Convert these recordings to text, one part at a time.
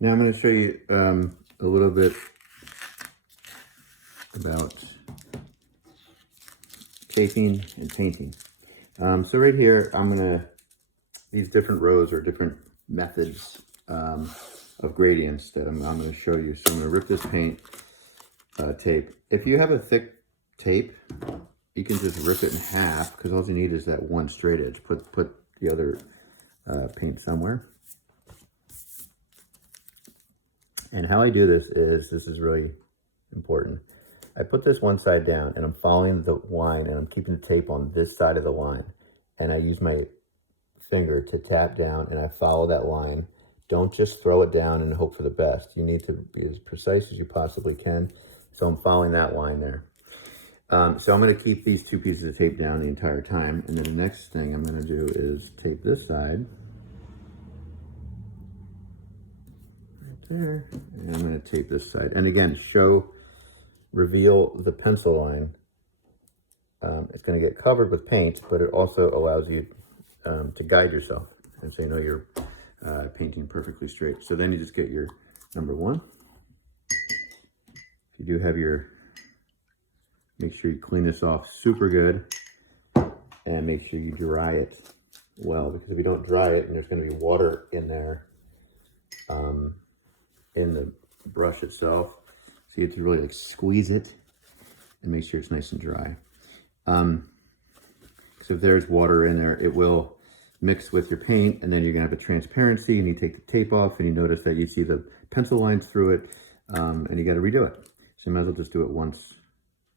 Now I'm going to show you a little bit about taping and painting. So right here, these different rows are different methods of gradients that I'm going to show you. So I'm going to rip this paint tape. If you have a thick tape, you can just rip it in half because all you need is that one straight edge. Put the other paint somewhere. And how I do this is really important. I put this one side down and I'm following the line and I'm keeping the tape on this side of the line. And I use my finger to tap down and I follow that line. Don't just throw it down and hope for the best. You need to be as precise as you possibly can. So I'm following that line there. So I'm going to keep these two pieces of tape down the entire time. And then the next thing I'm going to do is tape this side. There, and I'm going to tape this side, and again reveal the pencil line. It's going to get covered with paint, but it also allows you to guide yourself, and so you know you're painting perfectly straight. So then you just get your number one. If you do have make sure you clean this off super good, and make sure you dry it well, because if you don't dry it and there's going to be water in there, in the brush itself, so you have to really like squeeze it and make sure it's nice and dry. So if there's water in there, it will mix with your paint, and then you're gonna have a transparency, and you take the tape off and you notice that you see the pencil lines through it, and you got to redo it. So you might as well just do it once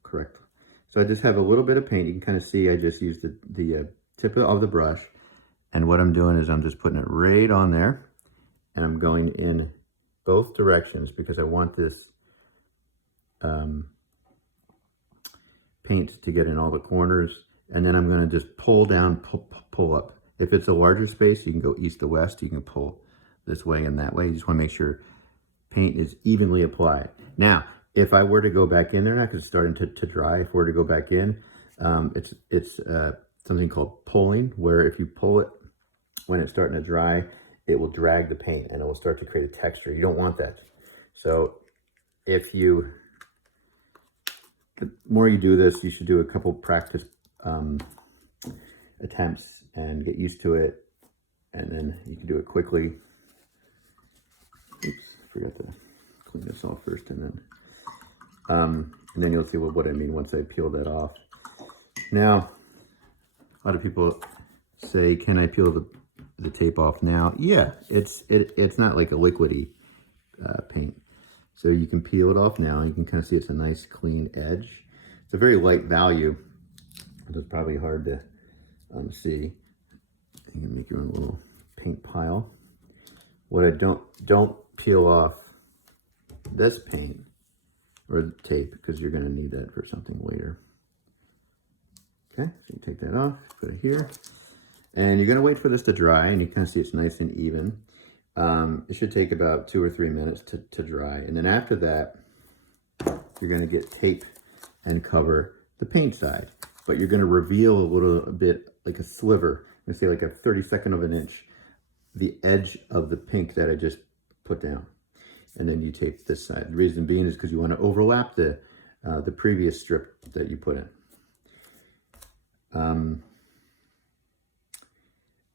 correct. So I just have a little bit of paint. You can kind of see I just used the tip of the brush, and what I'm doing is I'm just putting it right on there, and I'm going in both directions because I want this paint to get in all the corners. And then I'm going to just pull down, pull up. If it's a larger space, you can go east to west. You can pull this way and that way. You just want to make sure paint is evenly applied. Now, if I were to go back in there, now because it's starting to dry, if I were to go back in, it's something called pulling, where if you pull it when it's starting to dry, it will drag the paint and it will start to create a texture. You don't want that. So the more you do this, you should do a couple practice attempts and get used to it. And then you can do it quickly. Oops, forgot to clean this off first. And then you'll see what I mean once I peel that off. Now, a lot of people say, can I peel the tape off now? Yeah, it's not like a liquidy paint, so you can peel it off now. You can kind of see it's a nice clean edge. It's a very light value, so it's probably hard to see. You can make your own little paint pile. What I don't peel off this paint or the tape, because you're going to need that for something later. Okay, so you take that off, put it here. And you're going to wait for this to dry, and you kind of see it's nice and even. It should take about 2 or 3 minutes to dry. And then after that, you're going to get tape and cover the paint side. But you're going to reveal a little bit, like a sliver, let's say like a 32nd of an inch, the edge of the pink that I just put down. And then you tape this side. The reason being is because you want to overlap the previous strip that you put in.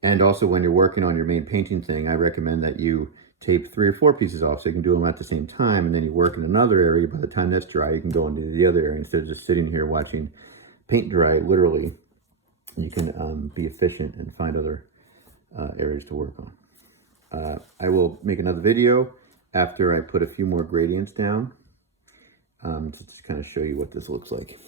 And also when you're working on your main painting thing, I recommend that you tape 3 or 4 pieces off so you can do them at the same time, and then you work in another area. By the time that's dry, you can go into the other area instead of just sitting here watching paint dry. Literally, you can be efficient and find other areas to work on. I will make another video after I put a few more gradients down to just kind of show you what this looks like.